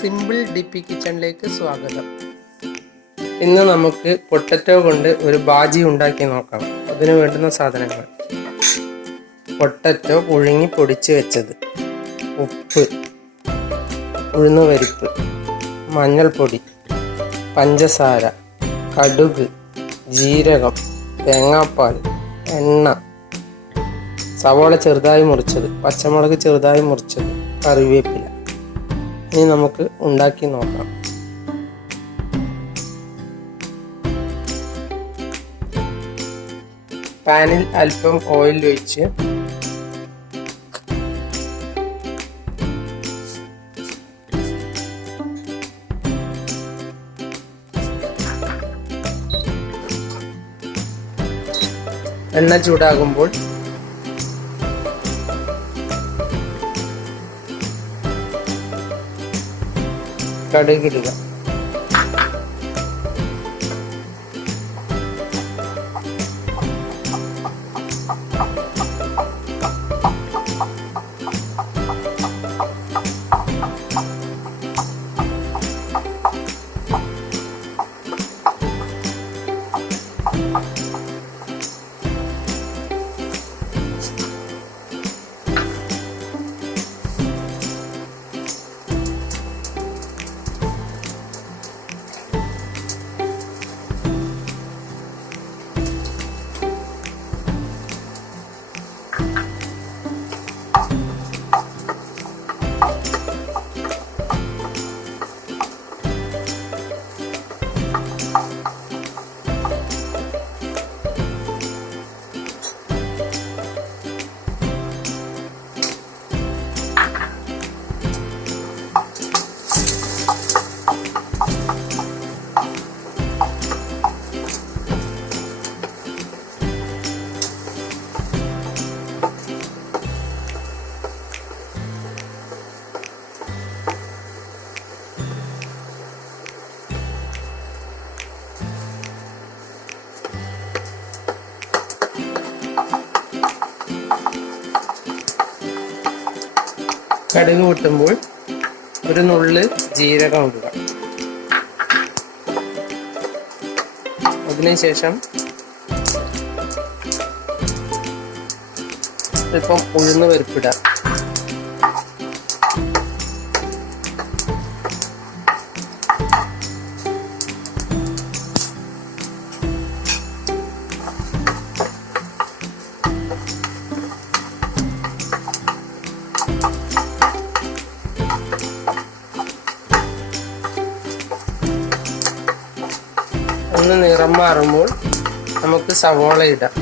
Simple ഡിപ്പി കിച്ചണിലേക്ക് സ്വാഗതം. ഇന്ന് നമുക്ക് പൊട്ടറ്റോ കൊണ്ട് ഒരു ബാജി ഉണ്ടാക്കി നോക്കാം. അതിന് വേണ്ടുന്ന സാധനങ്ങൾ: പൊട്ടറ്റോ പുഴുങ്ങി പൊടിച്ച് വെച്ചത്, ഉപ്പ്, ഉഴുന്നുപരിപ്പ്, മഞ്ഞൾപ്പൊടി, പഞ്ചസാര, കടുക്, ജീരകം, തേങ്ങാപ്പാൽ, എണ്ണ, സവാള ചെറുതായി മുറിച്ചത്, പച്ചമുളക് ചെറുതായി മുറിച്ചത്, കറിവേപ്പില. ഇനി നമുക്ക് ഉണ്ടാക്കി നോക്കാം. പാനിൽ അല്പം ഓയിൽ ഒഴിച്ച് എണ്ണ ചൂടാകുമ്പോൾ കടുകിടുക. കടുക് പൊട്ടുമ്പോൾ ഒരു നുള്ള് ജീരകം ഇടുക. അതിനുശേഷം അല്പം ഉഴുന്ന് പരിപ്പിടുക. ഒന്ന് നിറം മാറുമ്പോൾ നമുക്ക് സവാള ഇടാം.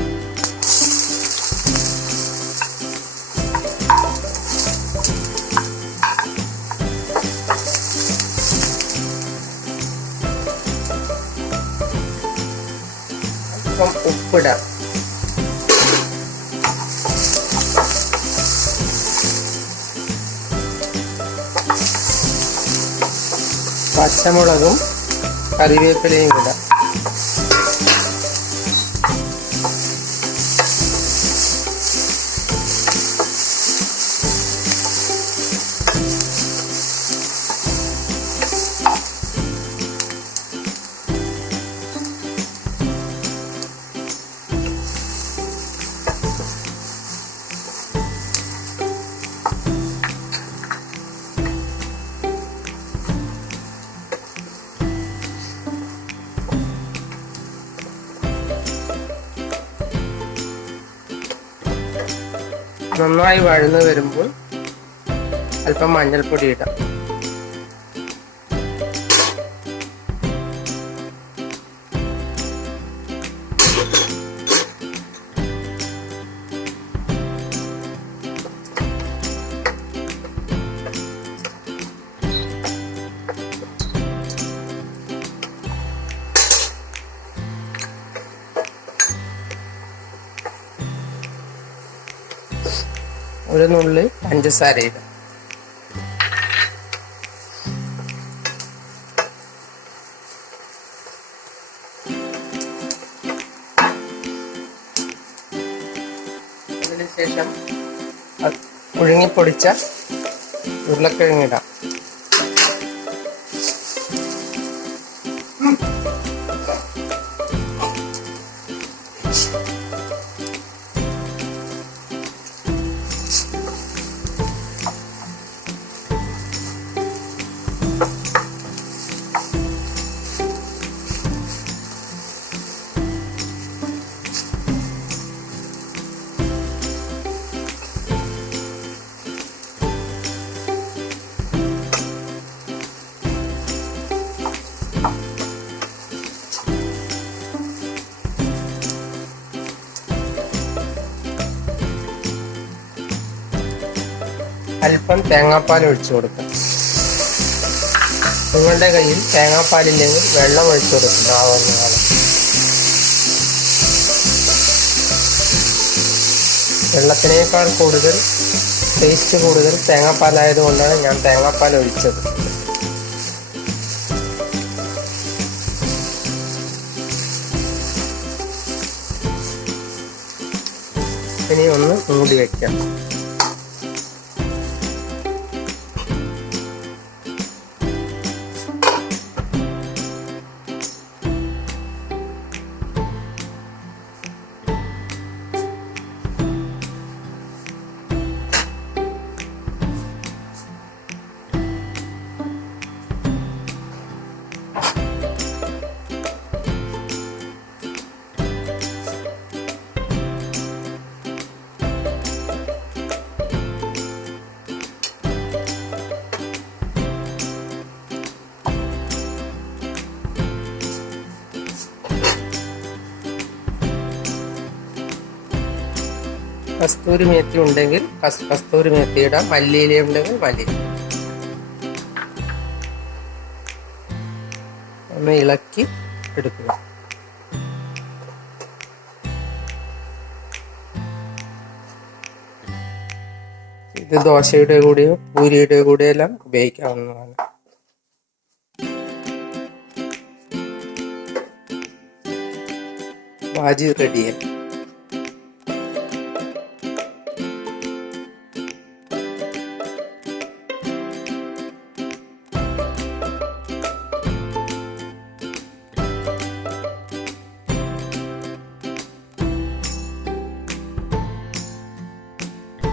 അല്പം ഉപ്പിടാം. പച്ചമുളകും കറിവേപ്പിലയും ഇടാം. നന്നായി വഴന്ന് വരുമ്പോൾ അല്പം മഞ്ഞൾപ്പൊടി ഇടാം. ഒരു നുള്ളി പഞ്ചസാര ഇടാം. അതിനുശേഷം പുഴുങ്ങിപ്പൊടിച്ച ഉരുളക്കിഴങ്ങിടാം. ഒരല്പം തേങ്ങാപ്പാൽ ഒഴിച്ചു കൊടുക്കുക. നിങ്ങളുടെ കയ്യിൽ തേങ്ങാപ്പാലില്ലെങ്കിൽ വെള്ളം ഒഴിച്ചു കൊടുക്കുക. ആവുന്നതാണ്. വെള്ളത്തിനേക്കാൾ കൂടുതൽ ടേസ്റ്റ് കൂടുതൽ തേങ്ങാപ്പാലായതുകൊണ്ടാണ് ഞാൻ തേങ്ങാപ്പാൽ ഒഴിച്ചത്. ഇനി ഒന്ന് മൂടി വയ്ക്കാം. കസ്തൂരി മേത്തി ഉണ്ടെങ്കിൽ കസ്തൂരി മേത്തി ഇടാം. മല്ലിയില ഉണ്ടെങ്കിൽ മല്ലി. ഒന്ന് ഇളക്കി എടുക്കുക. ഇത് ദോശയുടെ കൂടെയോ പൂരിയുടെ കൂടെയോ എല്ലാം ഉപയോഗിക്കാവുന്നതാണ്. ഭാജി റെഡിയായി.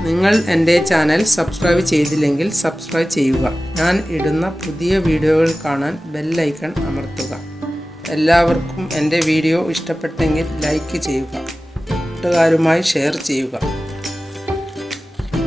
നിങ്ങൾ എൻ്റെ ചാനൽ സബ്സ്ക്രൈബ് ചെയ്തില്ലെങ്കിൽ സബ്സ്ക്രൈബ് ചെയ്യുക. ഞാൻ ഇടുന്ന പുതിയ വീഡിയോകൾ കാണാൻ ബെൽ ഐക്കൺ അമർത്തുക. എല്ലാവർക്കും എൻ്റെ വീഡിയോ ഇഷ്ടപ്പെട്ടെങ്കിൽ ലൈക്ക് ചെയ്യുക. കൂട്ടുകാരുമായി ഷെയർ ചെയ്യുക.